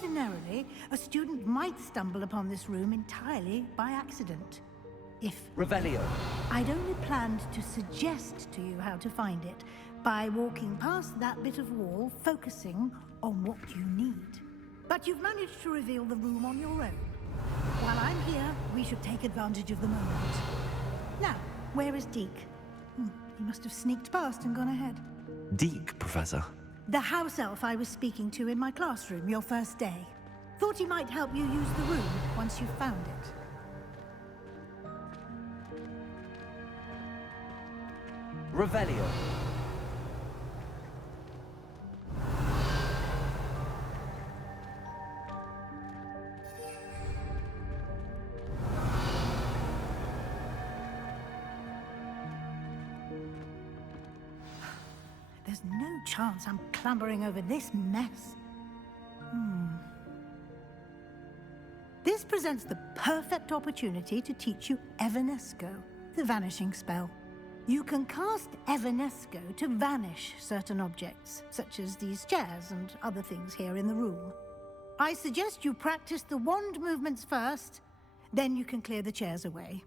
Ordinarily, a student might stumble upon this room entirely by accident. If Revelio. I'd only planned to suggest to you how to find it by walking past that bit of wall, focusing on what you need. But you've managed to reveal the room on your own. While I'm here, we should take advantage of the moment. Now, where is Deke? He must have sneaked past and gone ahead. Deke, Professor? The house elf I was speaking to in my classroom your first day. Thought he might help you use the room once you found it. Revelio. There's no chance I'm clambering over this mess. This presents the perfect opportunity to teach you Evanesco, the vanishing spell. You can cast Evanesco to vanish certain objects, such as these chairs and other things here in the room. I suggest you practice the wand movements first, then you can clear the chairs away.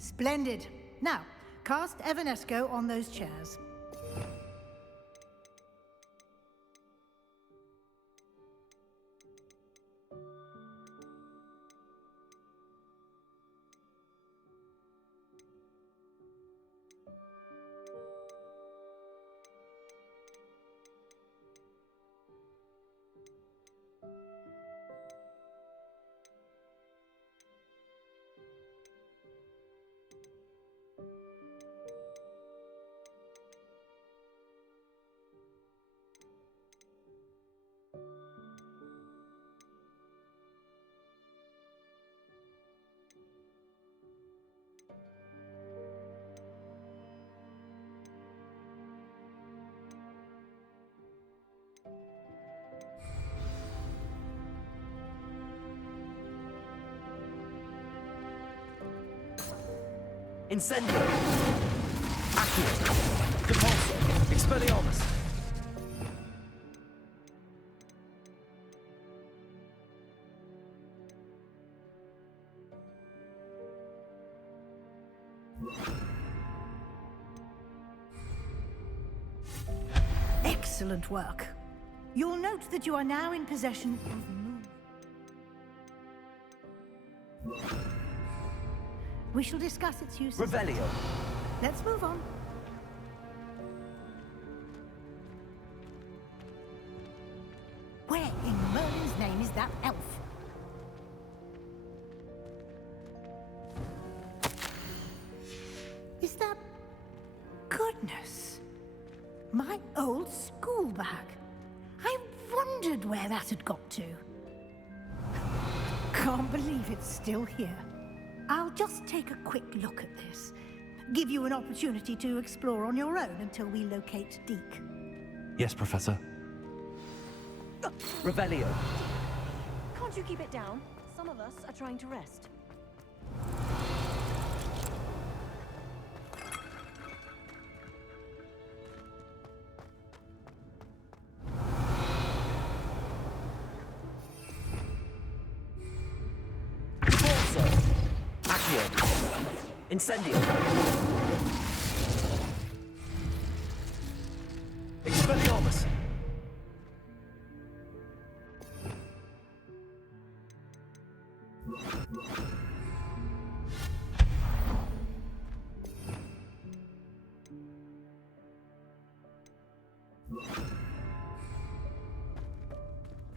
Splendid. Now, cast Evanesco on those chairs. Incendio. Accio. Compulso. Expelliarmus. Excellent work. You'll note that you are now in possession of moon. We shall discuss its use. Revelio. Let's move on. Where in Merlin's name is that elf? Is that... Goodness. My old school bag. I wondered where that had got to. Can't believe it's still here. I'll just take a quick look at this. Give you an opportunity to explore on your own until we locate Deke. Yes, Professor. Revelio. Can't you keep it down? Some of us are trying to rest. Incendio. Expelliarmus.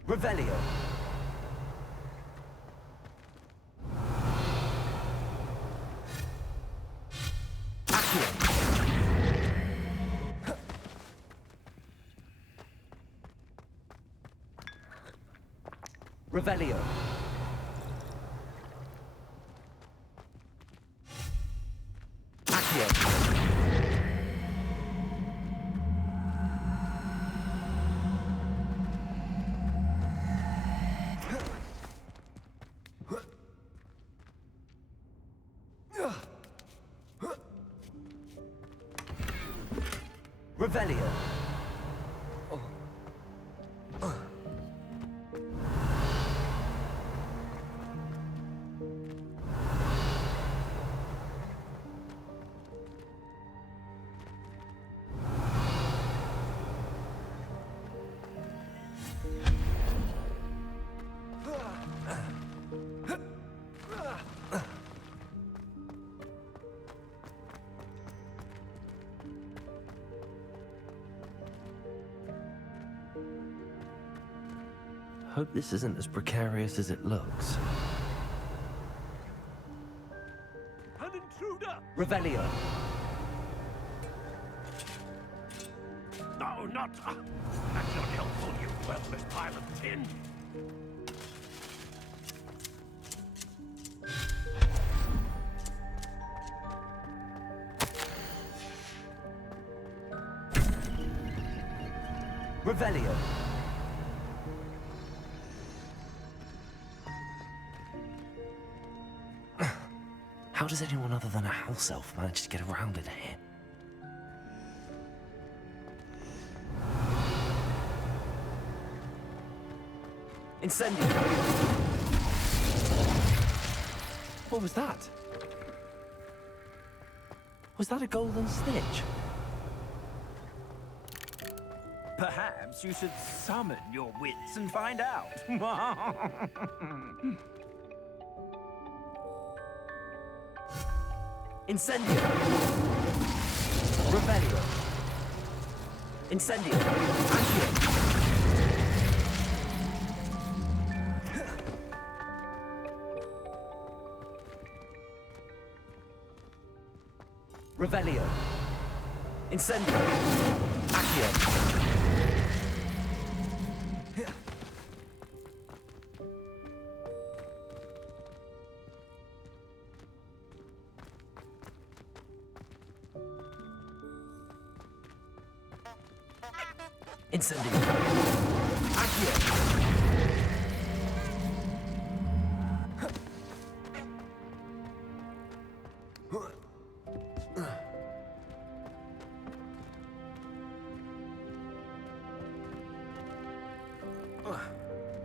Revelio. Revelio. Accio. Revelio. Hope this isn't as precarious as it looks. An intruder! Revelio. No, not... that's not helpful, you worthless pile of tin. Revelio. How does anyone other than a house elf manage to get around in here? Incendio. What was that? Was that a golden snitch? Perhaps you should summon your wits and find out. Incendio. Revelio. Incendio. Accio. Revelio. Incendio. Accio. Incendio. Accio.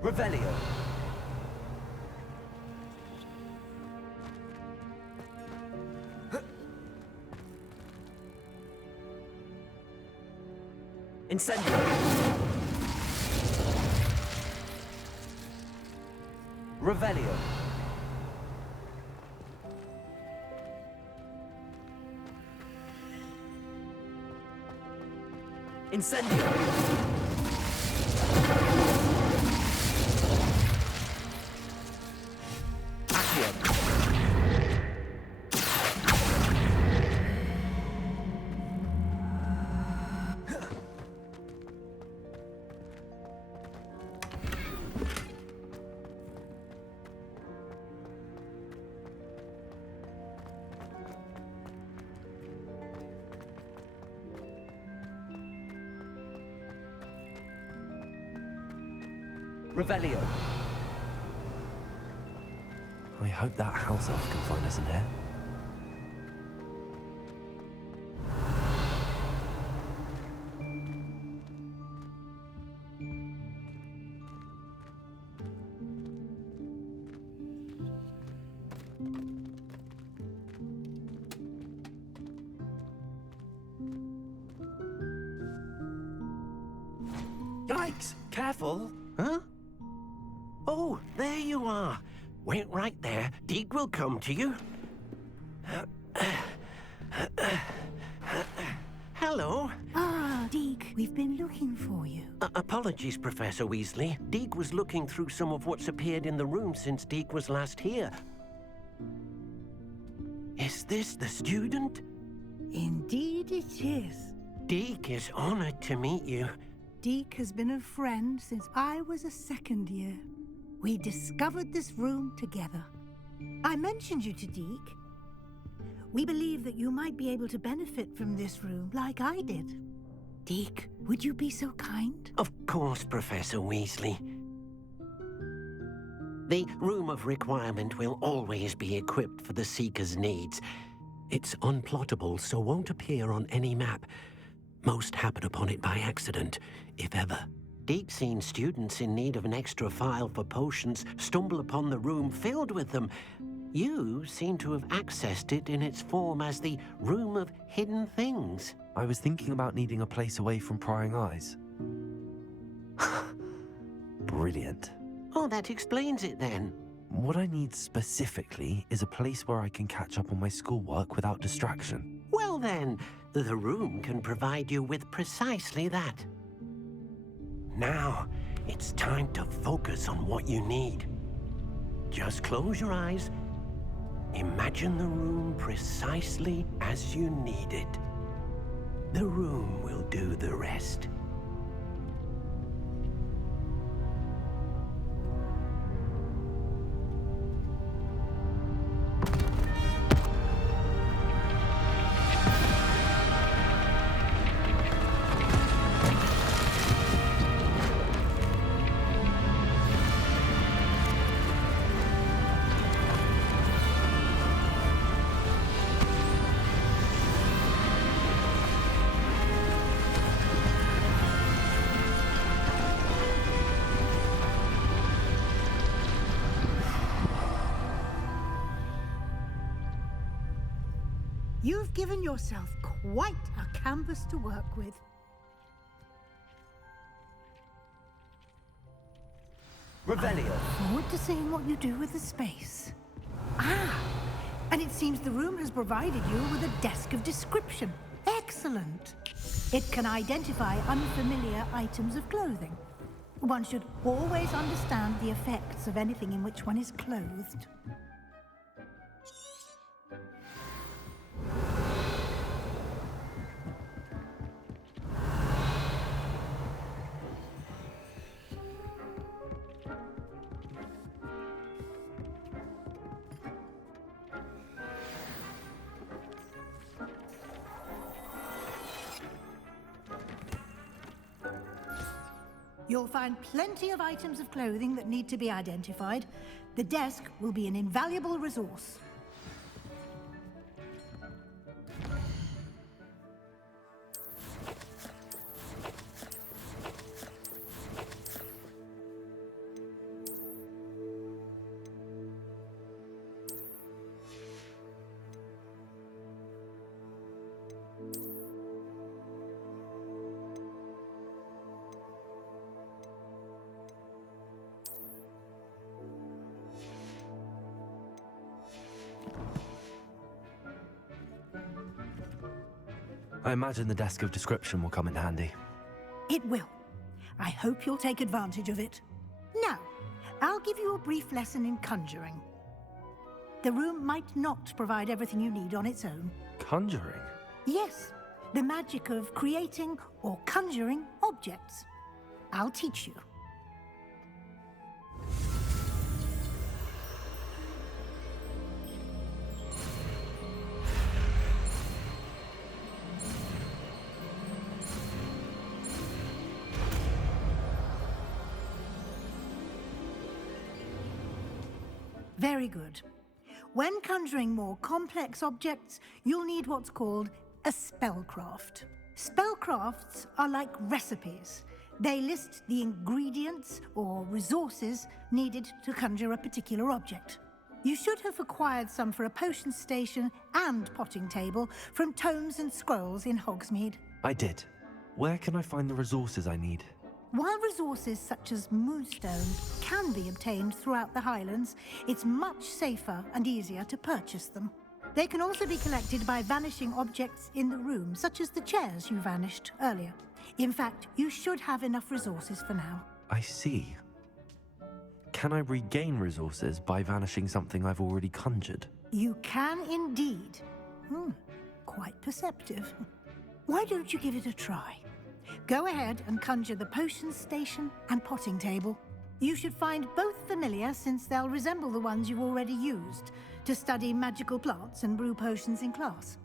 Revelio. Incendio. Revelio. Incendio. Accio. Revelio. I hope that house elf can find us in here. Yikes! Careful! Huh? Oh, there you are. Wait right there. Deek will come to you. Hello. Ah, Deke, we've been looking for you. Apologies, Professor Weasley. Deek was looking through some of what's appeared in the room since Deek was last here. Is this the student? Indeed it is. Deek is honored to meet you. Deke has been a friend since I was a second year. We discovered this room together. I mentioned you to Deke. We believe that you might be able to benefit from this room like I did. Deke, would you be so kind? Of course, Professor Weasley. The Room of Requirement will always be equipped for the Seeker's needs. It's unplottable, so won't appear on any map. Most happen upon it by accident, if ever. Deek's seen students in need of an extra file for potions stumble upon the room filled with them. You seem to have accessed it in its form as the Room of Hidden Things. I was thinking about needing a place away from prying eyes. Brilliant. Oh, that explains it then. What I need specifically is a place where I can catch up on my schoolwork without distraction. Well then, the room can provide you with precisely that. Now, it's time to focus on what you need. Just close your eyes. Imagine the room precisely as you need it. The room will do the rest. You've given yourself quite a canvas to work with. Revelio. Forward to seeing what you do with the space. And it seems the room has provided you with a desk of description. Excellent. It can identify unfamiliar items of clothing. One should always understand the effects of anything in which one is clothed. You'll find plenty of items of clothing that need to be identified. The desk will be an invaluable resource. I imagine the desk of description will come in handy. It will. I hope you'll take advantage of it. Now, I'll give you a brief lesson in conjuring. The room might not provide everything you need on its own. Conjuring? Yes, the magic of creating or conjuring objects. I'll teach you. Very good. When conjuring more complex objects, you'll need what's called a spellcraft. Spellcrafts are like recipes. They list the ingredients or resources needed to conjure a particular object. You should have acquired some for a potion station and potting table from tomes and scrolls in Hogsmeade. I did. Where can I find the resources I need? While resources such as moonstone can be obtained throughout the Highlands, it's much safer and easier to purchase them. They can also be collected by vanishing objects in the room, such as the chairs you vanished earlier. In fact, you should have enough resources for now. I see. Can I regain resources by vanishing something I've already conjured? You can indeed. Quite perceptive. Why don't you give it a try? Go ahead and conjure the potion station and potting table. You should find both familiar, since they'll resemble the ones you've already used to study magical plants and brew potions in class.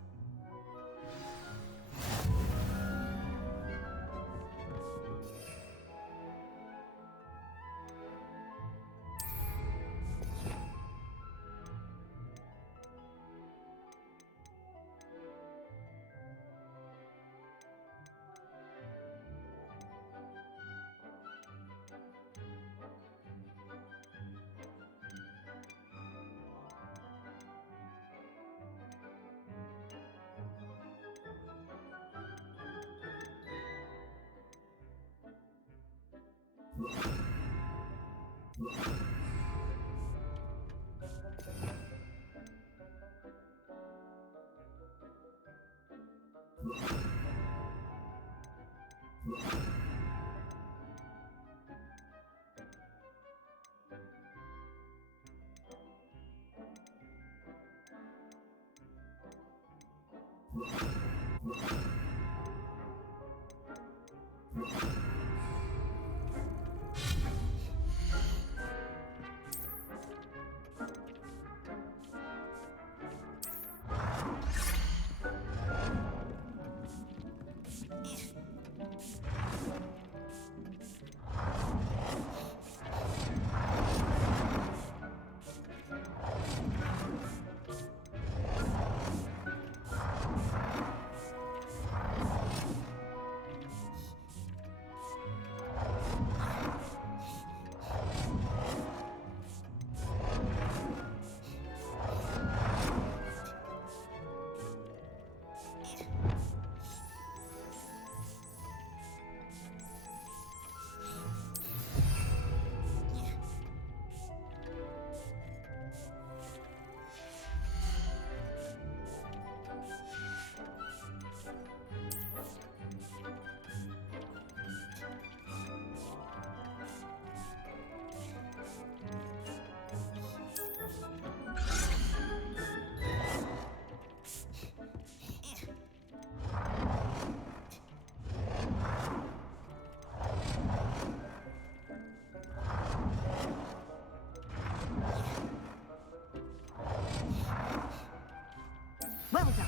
Well done.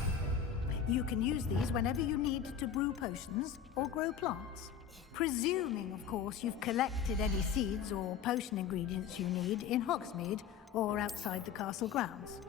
You can use these whenever you need to brew potions or grow plants. Presuming, of course, you've collected any seeds or potion ingredients you need in Hogsmeade or outside the castle grounds.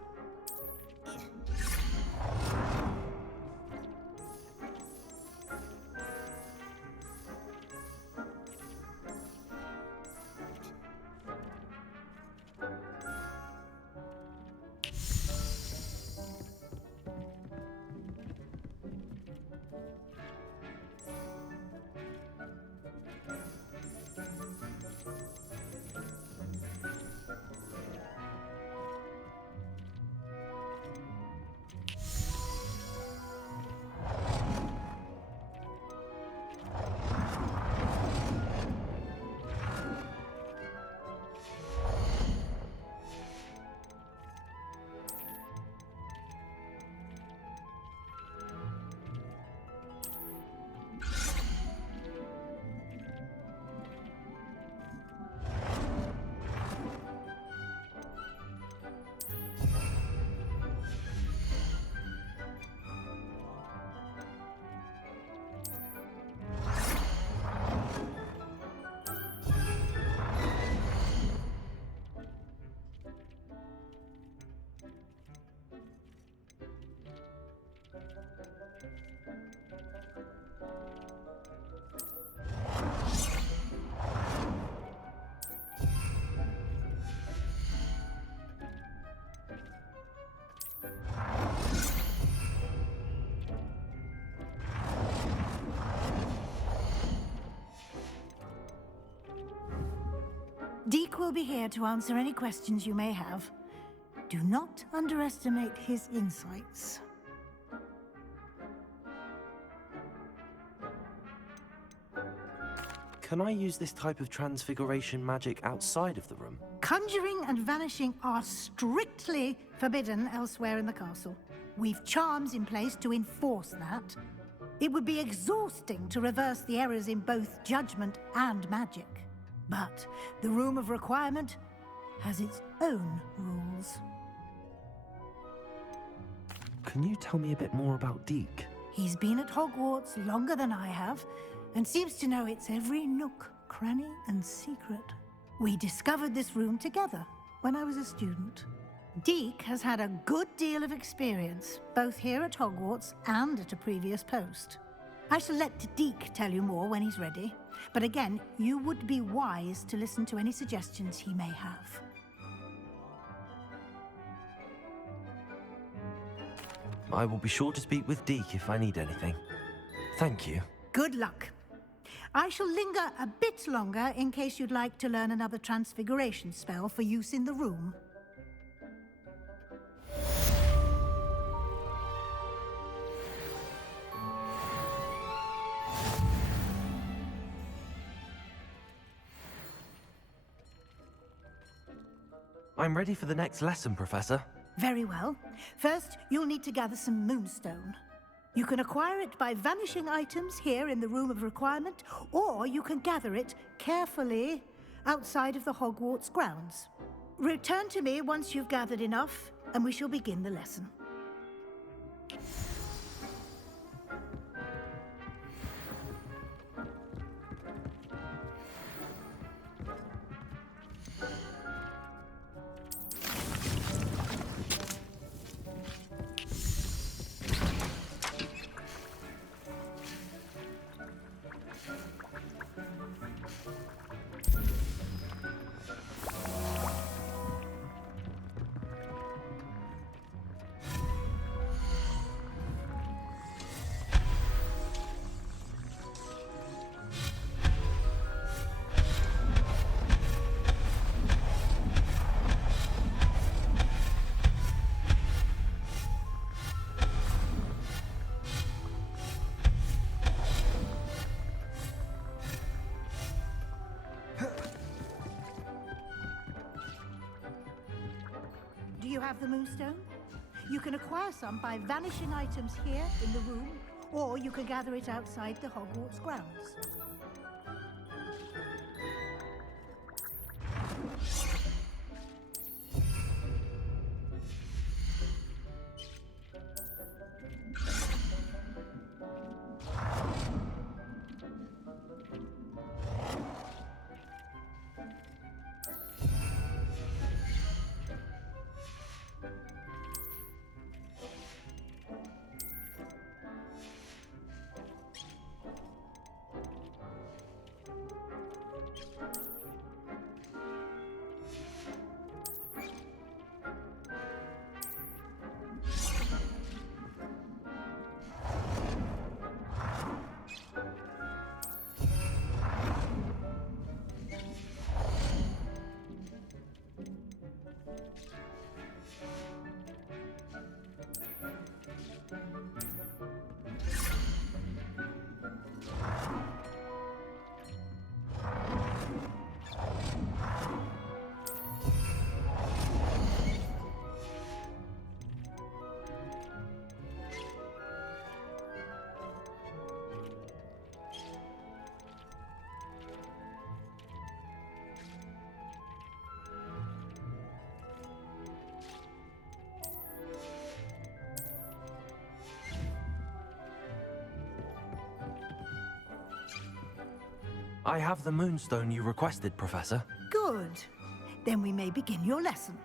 Deke will be here to answer any questions you may have. Do not underestimate his insights. Can I use this type of transfiguration magic outside of the room? Conjuring and vanishing are strictly forbidden elsewhere in the castle. We've charms in place to enforce that. It would be exhausting to reverse the errors in both judgment and magic. But the Room of Requirement has its own rules. Can you tell me a bit more about Deke? He's been at Hogwarts longer than I have, and seems to know its every nook, cranny, and secret. We discovered this room together when I was a student. Deke has had a good deal of experience, both here at Hogwarts and at a previous post. I shall let Deke tell you more when he's ready, but again, you would be wise to listen to any suggestions he may have. I will be sure to speak with Deke if I need anything. Thank you. Good luck. I shall linger a bit longer in case you'd like to learn another transfiguration spell for use in the room. I'm ready for the next lesson, Professor. Very well. First, you'll need to gather some moonstone. You can acquire it by vanishing items here in the Room of Requirement, or you can gather it carefully outside of the Hogwarts grounds. Return to me once you've gathered enough, and we shall begin the lesson. Do you have the moonstone? You can acquire some by vanishing items here in the room, or you can gather it outside the Hogwarts grounds. I have the moonstone you requested, Professor. Good. Then we may begin your lesson.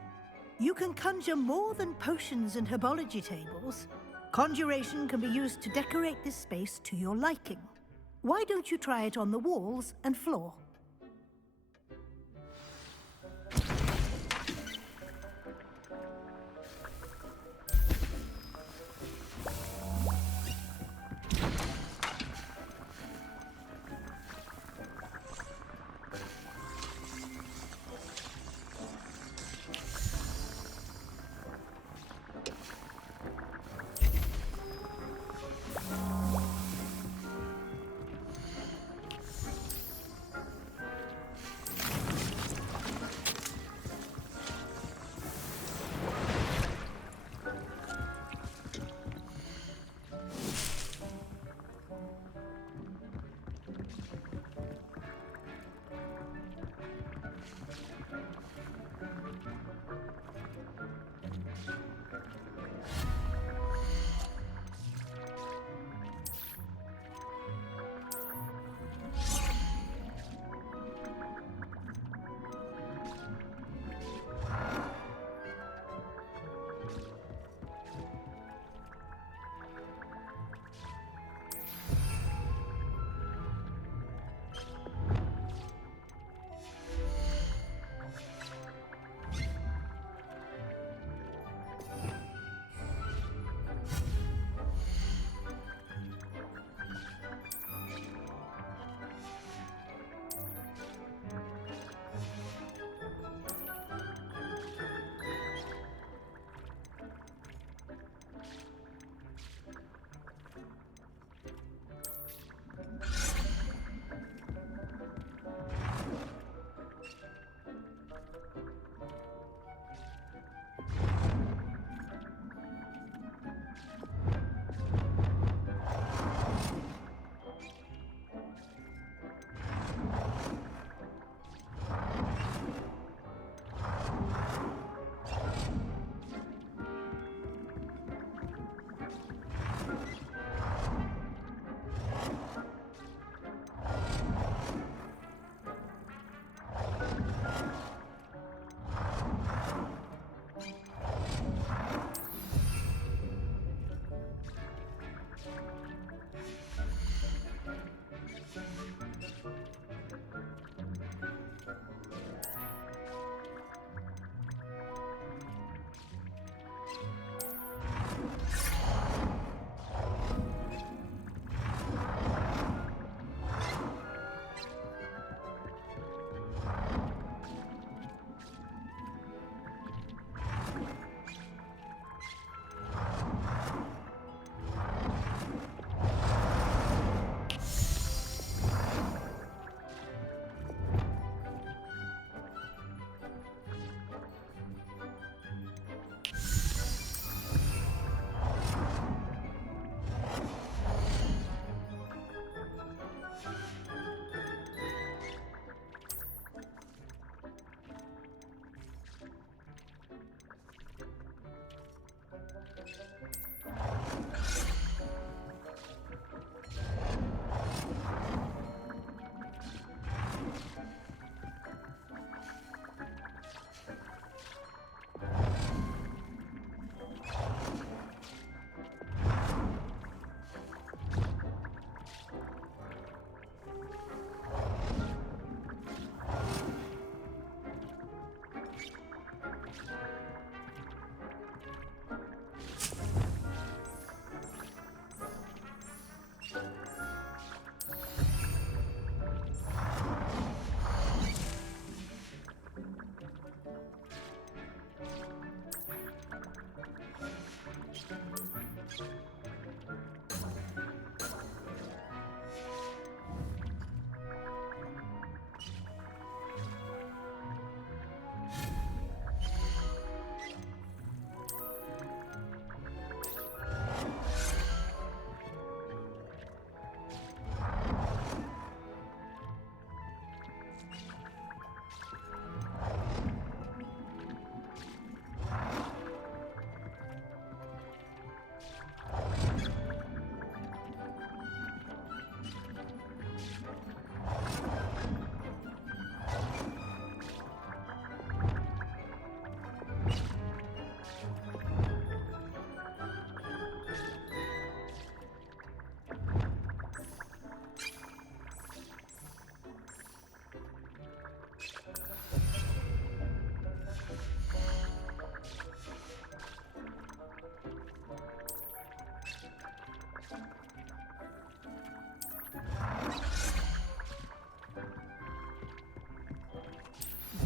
You can conjure more than potions and herbology tables. Conjuration can be used to decorate this space to your liking. Why don't you try it on the walls and floor?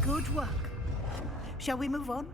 Good work. Shall we move on?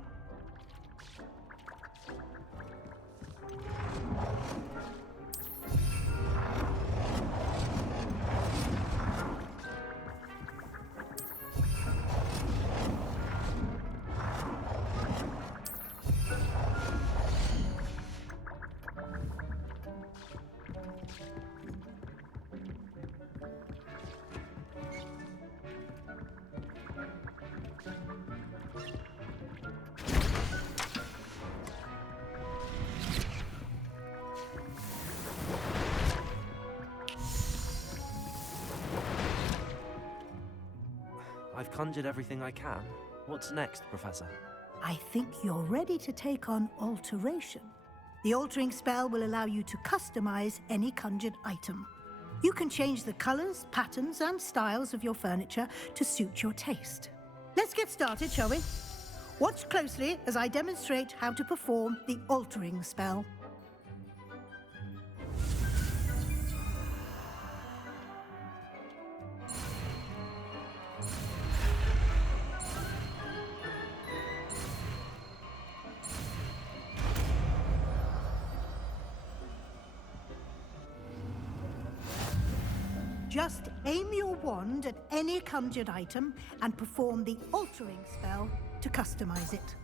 I've conjured everything I can. What's next, Professor? I think you're ready to take on alteration. The altering spell will allow you to customize any conjured item. You can change the colors, patterns, and styles of your furniture to suit your taste. Let's get started, shall we? Watch closely as I demonstrate how to perform the altering spell. Just aim your wand at any conjured item and perform the altering spell to customize it.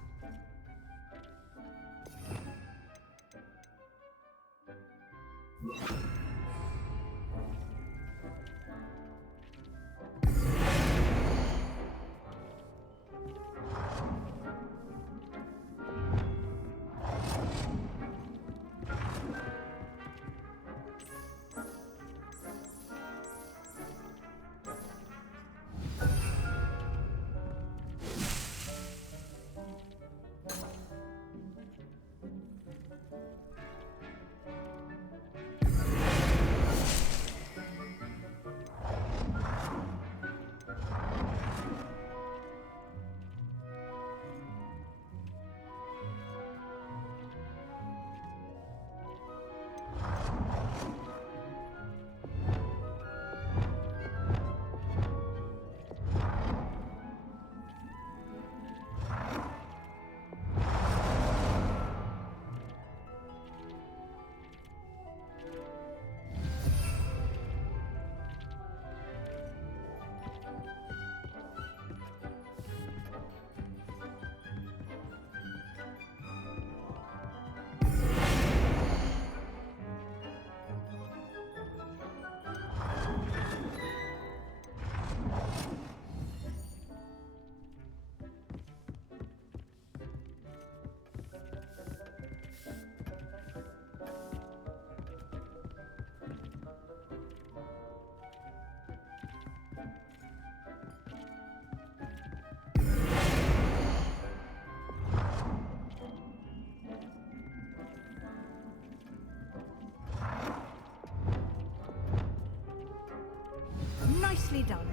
Nicely done.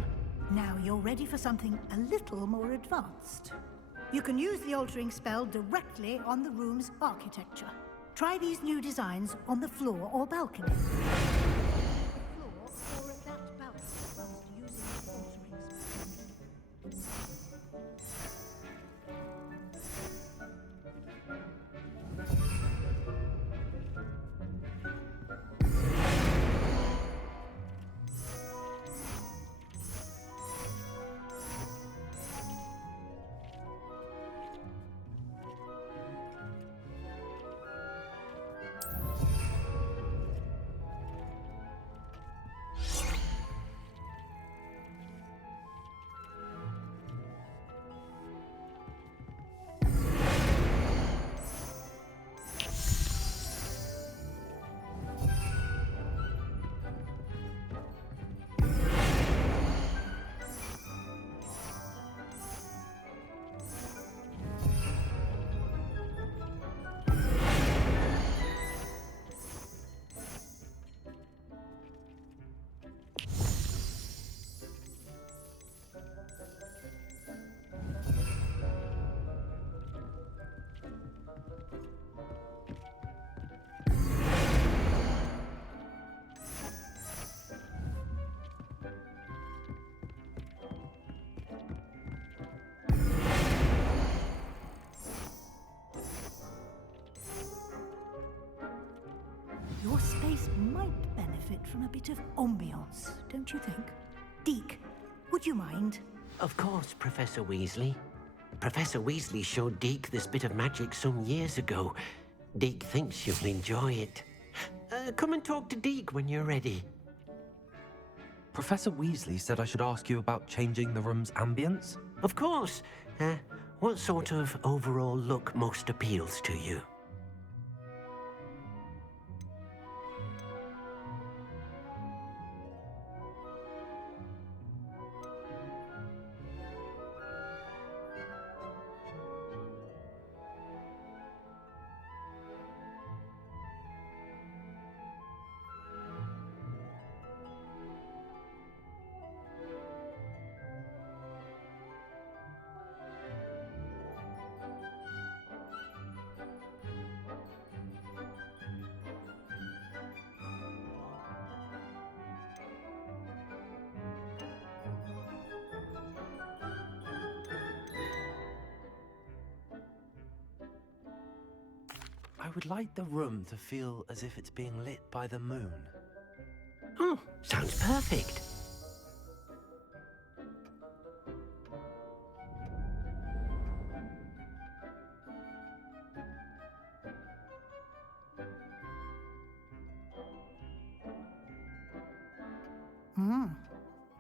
Now you're ready for something a little more advanced. You can use the altering spell directly on the room's architecture. Try these new designs on the floor or balcony. Floor or at that balcony whilst using the altering spell. from a bit of ambiance, don't you think? Deke, would you mind? Of course, Professor Weasley. Professor Weasley showed Deke this bit of magic some years ago. Deke thinks you'll enjoy it. Come and talk to Deke when you're ready. Professor Weasley said I should ask you about changing the room's ambience? Of course. What sort of overall look most appeals to you? I would like the room to feel as if it's being lit by the moon. Oh, sounds perfect.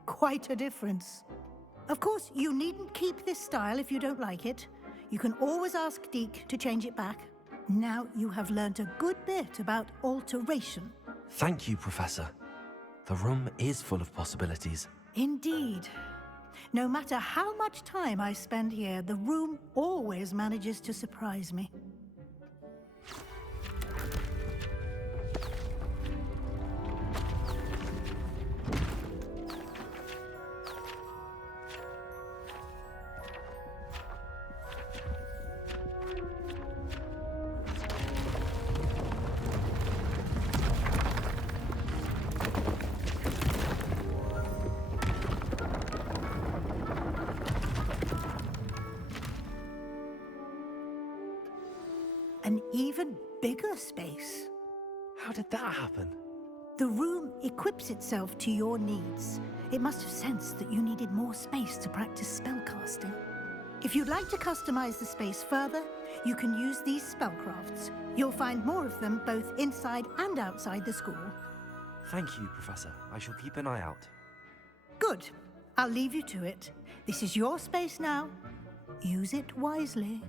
Quite a difference. Of course, you needn't keep this style if you don't like it. You can always ask Deke to change it back. Now you have learnt a good bit about alteration. Thank you, Professor. The room is full of possibilities. Indeed. No matter how much time I spend here, the room always manages to surprise me. An even bigger space. How did that happen? The room equips itself to your needs. It must have sensed that you needed more space to practice spellcasting. If you'd like to customize the space further, you can use these spellcrafts. You'll find more of them both inside and outside the school. Thank you, Professor. I shall keep an eye out. Good. I'll leave you to it. This is your space now. Use it wisely.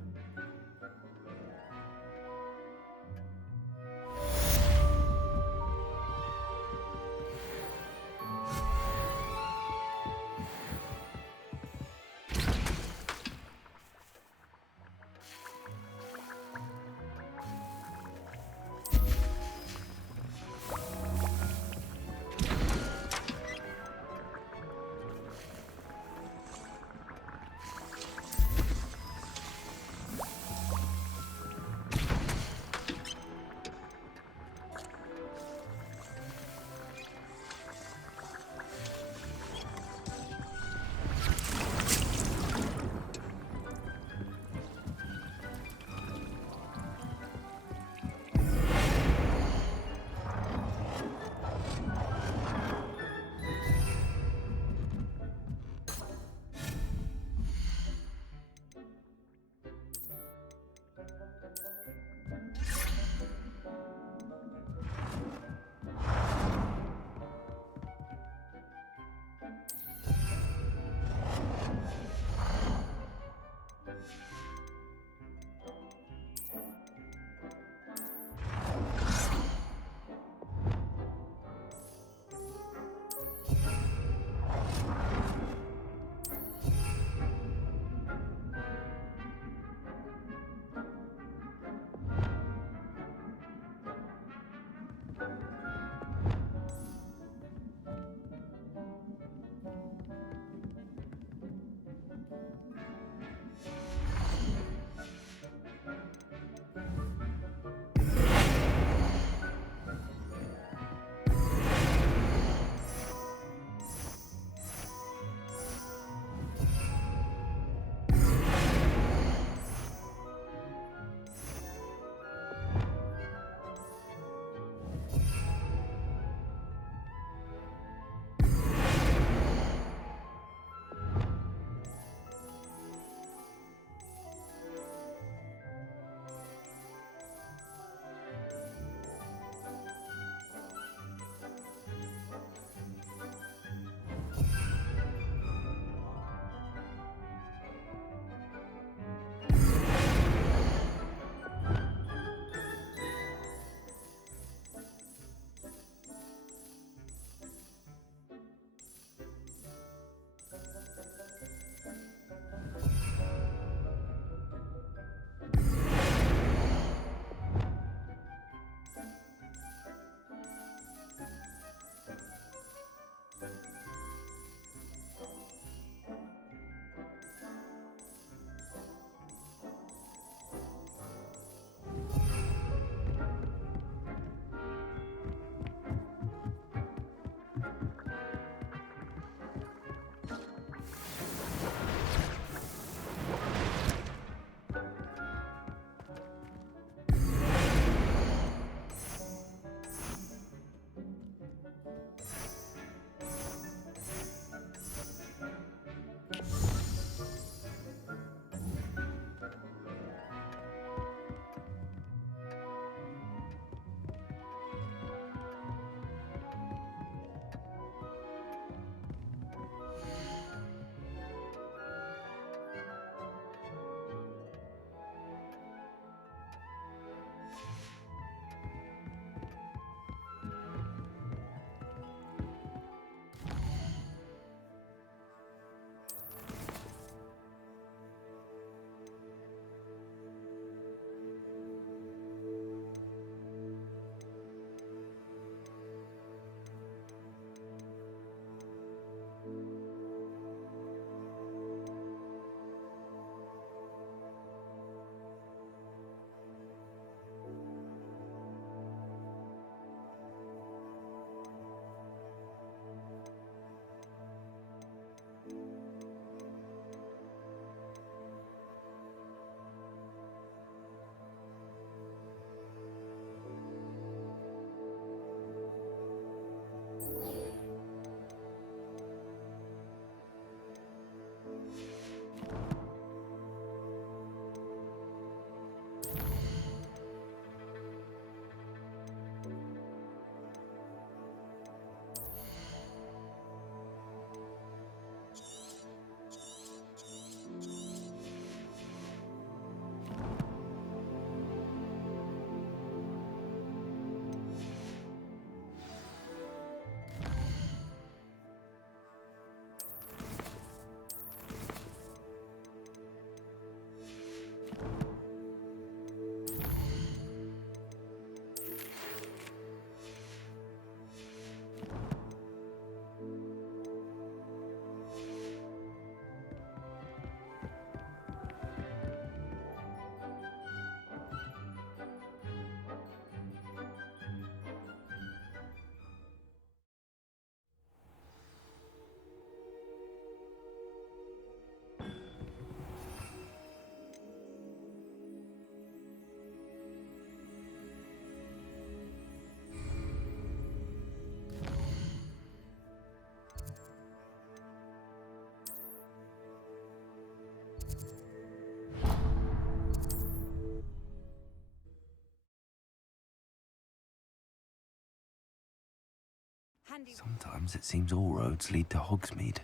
Sometimes it seems all roads lead to Hogsmeade.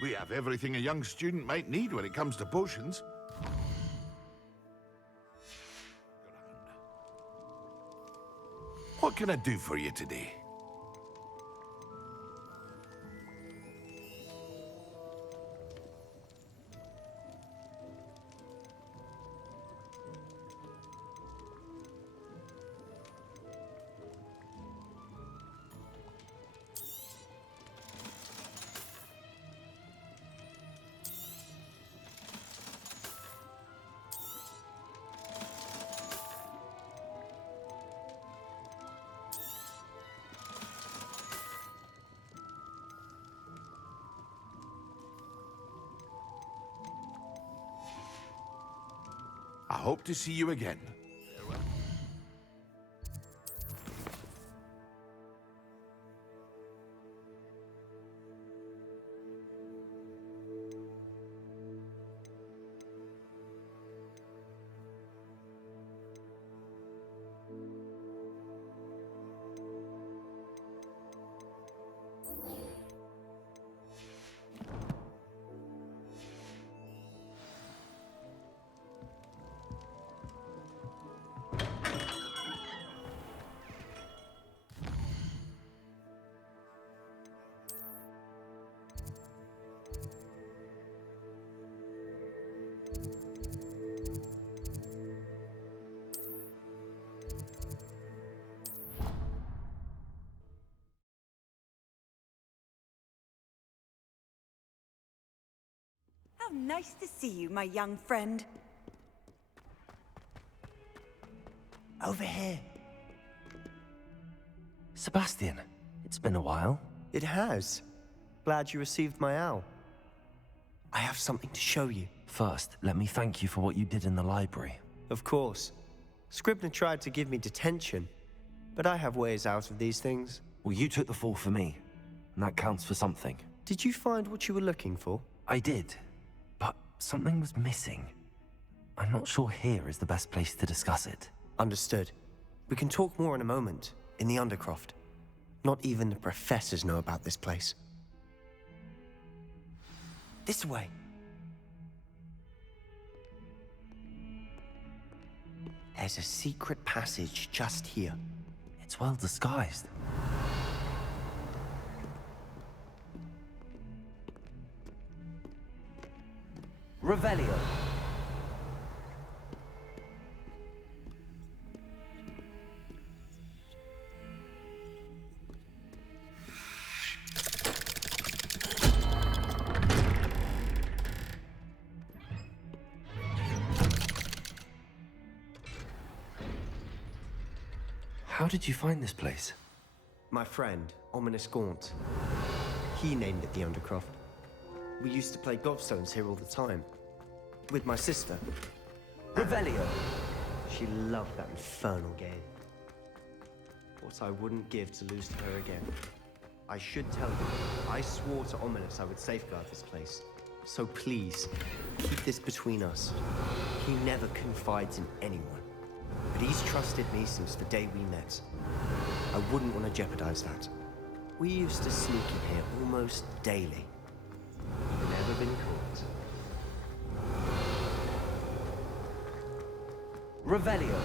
We have everything a young student might need when it comes to potions. What can I do for you today? I hope to see you again. Farewell. How nice to see you, my young friend. Over here. Sebastian, it's been a while. It has. Glad you received my owl. I have something to show you. First, let me thank you for what you did in the library. Of course. Scribner tried to give me detention, but I have ways out of these things. Well, you took the fall for me, and that counts for something. Did you find what you were looking for? I did, but something was missing. I'm not sure here is the best place to discuss it. Understood. We can talk more in a moment, in the Undercroft. Not even the professors know about this place. This way. There's a secret passage just here. It's well disguised. Revelio. How did you find this place? My friend, Ominous Gaunt. He named it the Undercroft. We used to play gobstones here all the time. With my sister. Revelio. She loved that infernal game. What I wouldn't give to lose to her again. I should tell you, I swore to Ominous I would safeguard this place. So please, keep this between us. He never confides in anyone. But he's trusted me since the day we met. I wouldn't want to jeopardize that. We used to sneak in here almost daily. Never been caught. Revelio.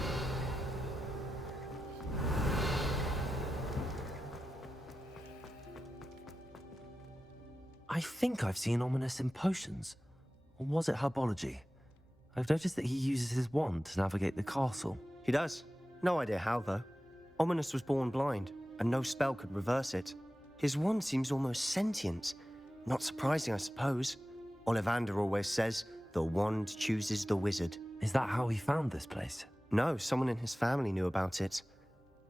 I think I've seen Ominous in potions. Or was it herbology? I've noticed that he uses his wand to navigate the castle. He does. No idea how, though. Ominous was born blind, and no spell could reverse it. His wand seems almost sentient. Not surprising, I suppose. Ollivander always says, the wand chooses the wizard. Is that how he found this place? No, someone in his family knew about it.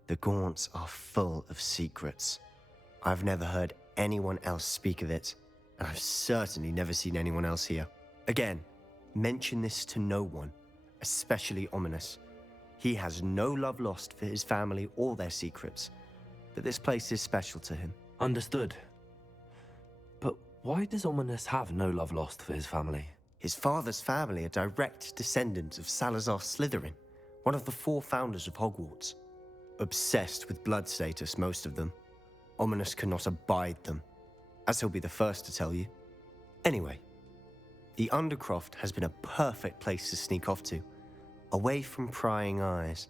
The Gaunts are full of secrets. I've never heard anyone else speak of it, and I've certainly never seen anyone else here. Again, mention this to no one, especially Ominous. He has no love lost for his family or their secrets, but this place is special to him. Understood. But why does Ominous have no love lost for his family? His father's family are direct descendants of Salazar Slytherin, one of the 4 founders of Hogwarts. Obsessed with blood status, most of them. Ominous cannot abide them, as he'll be the first to tell you. Anyway, the Undercroft has been a perfect place to sneak off to, away from prying eyes,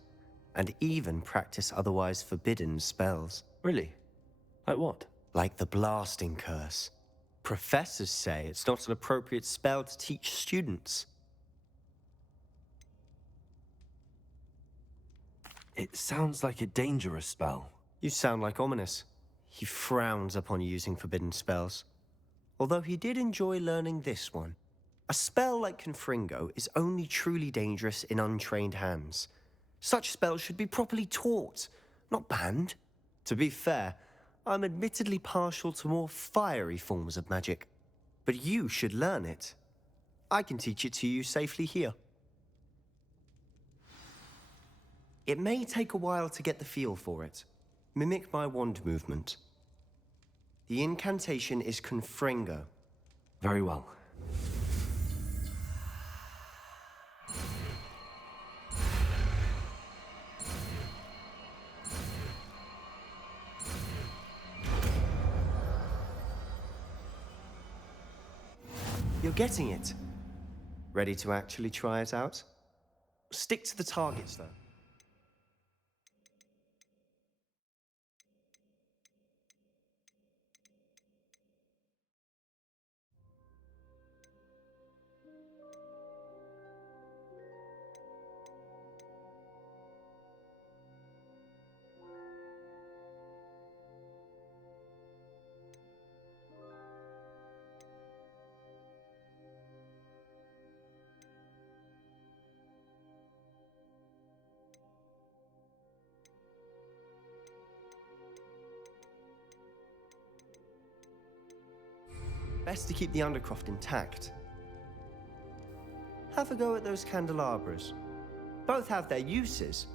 and even practice otherwise forbidden spells. Really? Like what? Like the blasting curse. Professors say it's not an appropriate spell to teach students. It sounds like a dangerous spell. You sound like Ominous. He frowns upon using forbidden spells. Although he did enjoy learning this one. A spell like Confringo is only truly dangerous in untrained hands. Such spells should be properly taught, not banned. To be fair, I'm admittedly partial to more fiery forms of magic. But you should learn it. I can teach it to you safely here. It may take a while to get the feel for it. Mimic my wand movement. The incantation is Confringo. Very well. You're getting it. Ready to actually try it out? Stick to the targets, though. Best to keep the Undercroft intact. Have a go at those candelabras. Both have their uses,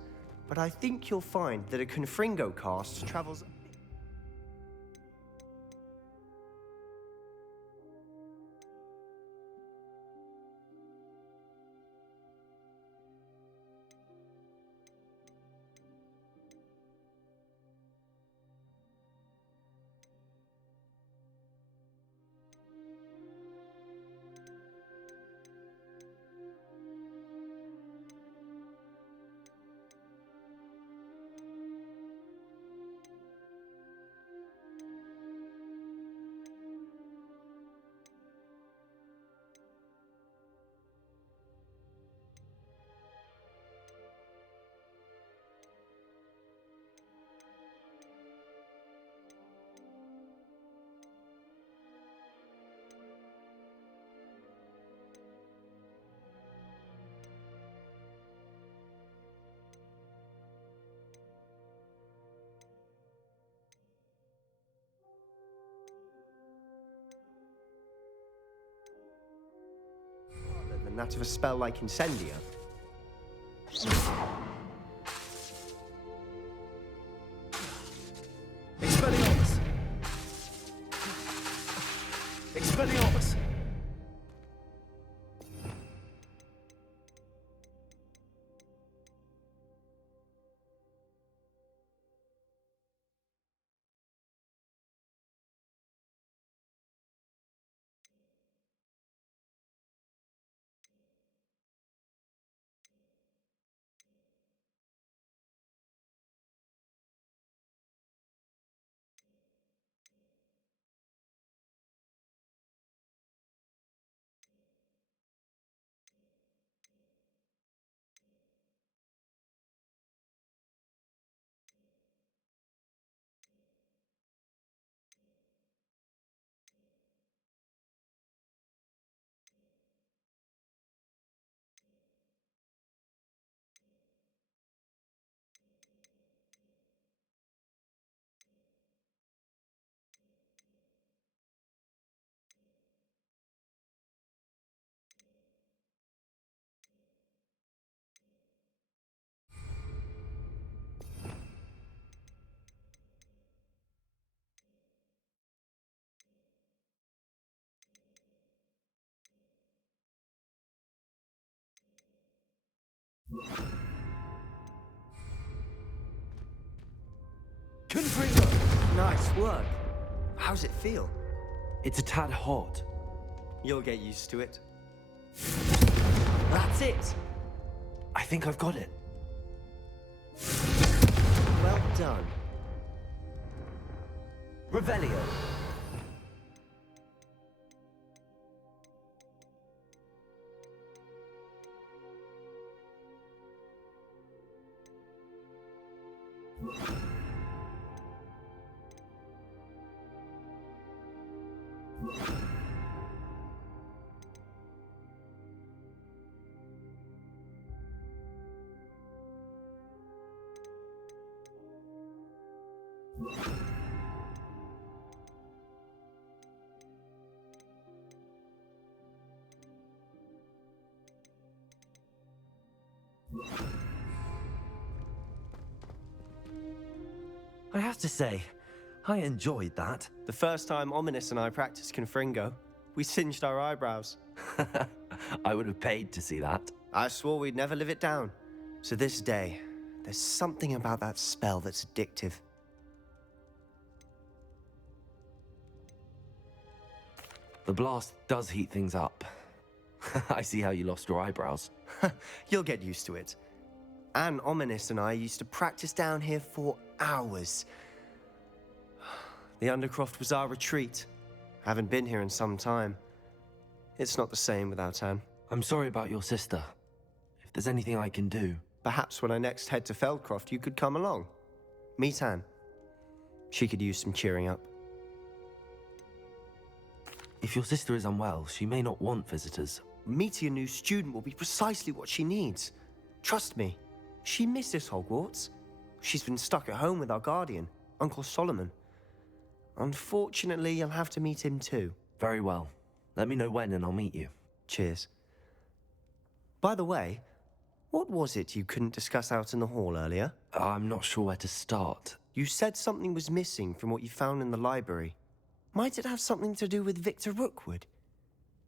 but I think you'll find that a Confringo cast travels... than that of a spell like Incendio. Expelliarmus! Expelliarmus! Confringo! Nice work. How's it feel? It's a tad hot. You'll get used to it. That's it! I think I've got it. Well done. Revelio. I have to say, I enjoyed that. The first time Ominous and I practiced Confringo, we singed our eyebrows. I would have paid to see that. I swore we'd never live it down. To this day, there's something about that spell that's addictive. The blast does heat things up. I see how you lost your eyebrows. You'll get used to it. Anne, Ominous and I used to practice down here for hours. The Undercroft was our retreat. Haven't been here in some time. It's not the same without Anne. I'm sorry about your sister. If there's anything I can do... Perhaps when I next head to Feldcroft, you could come along. Meet Anne. She could use some cheering up. If your sister is unwell, she may not want visitors. Meeting a new student will be precisely what she needs. Trust me, she misses Hogwarts. She's been stuck at home with our guardian, Uncle Solomon. Unfortunately, you'll have to meet him too. Very well. Let me know when and I'll meet you. Cheers. By the way, what was it you couldn't discuss out in the hall earlier? I'm not sure where to start. You said something was missing from what you found in the library. Might it have something to do with Victor Rookwood?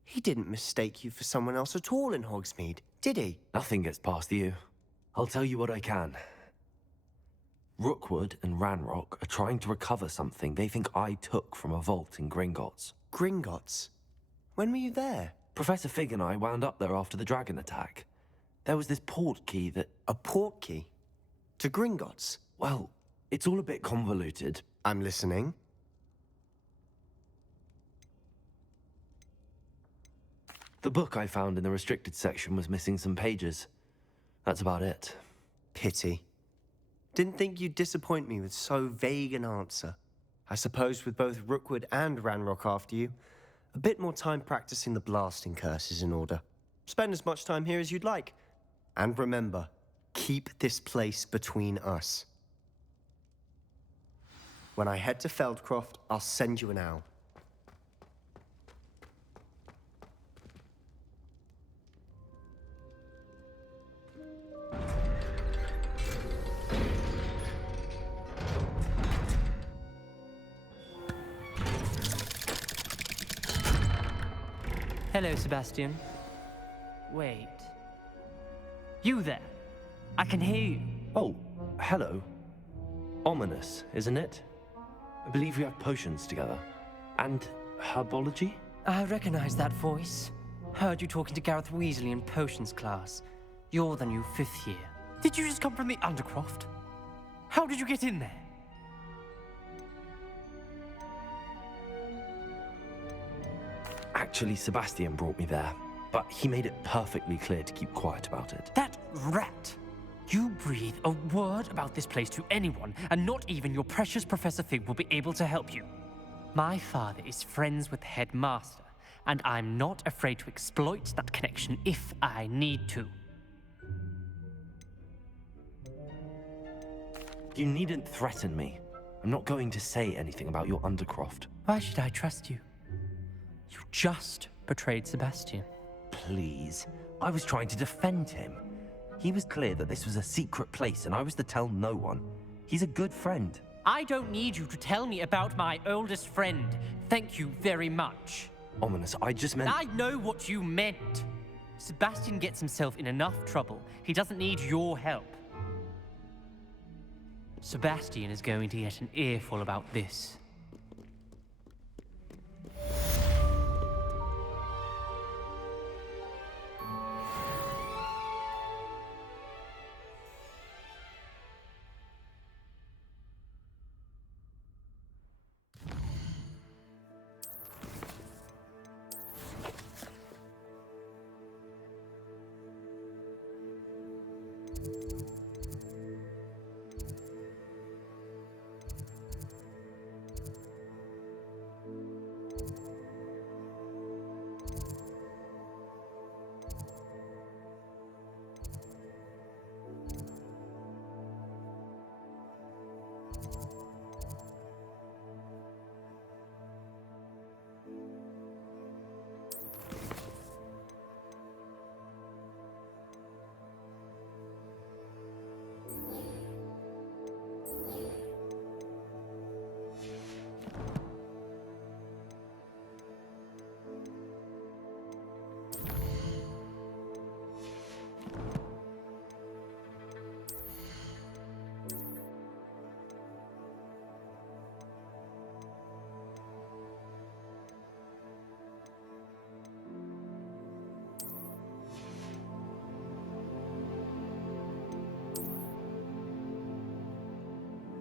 He didn't mistake you for someone else at all in Hogsmeade, did he? Nothing gets past you. I'll tell you what I can. Rookwood and Ranrock are trying to recover something they think I took from a vault in Gringotts. Gringotts? When were you there? Professor Fig and I wound up there after the dragon attack. There was this port key that... A port key? To Gringotts? Well, it's all a bit convoluted. I'm listening. The book I found in the restricted section was missing some pages. That's about it. Pity. Didn't think you'd disappoint me with so vague an answer. I suppose with both Rookwood and Ranrock after you, a bit more time practicing the blasting curse is in order. Spend as much time here as you'd like. And remember, keep this place between us. When I head to Feldcroft, I'll send you an owl. Hello, Sebastian. Wait. You there? I can hear you. Oh, hello. Ominous, isn't it? I believe we have potions together. And herbology? I recognize that voice. Heard you talking to Gareth Weasley in potions class. You're the new 5th year. Did you just come from the Undercroft? How did you get in there? Actually, Sebastian brought me there, but he made it perfectly clear to keep quiet about it. That rat! You breathe a word about this place to anyone, and not even your precious Professor Fig will be able to help you. My father is friends with the headmaster, and I'm not afraid to exploit that connection if I need to. You needn't threaten me. I'm not going to say anything about your Undercroft. Why should I trust you? You just betrayed Sebastian. Please. I was trying to defend him. He was clear that this was a secret place and I was to tell no one. He's a good friend. I don't need you to tell me about my oldest friend. Thank you very much. Ominous, I just meant... I know what you meant. Sebastian gets himself in enough trouble. He doesn't need your help. Sebastian is going to get an earful about this.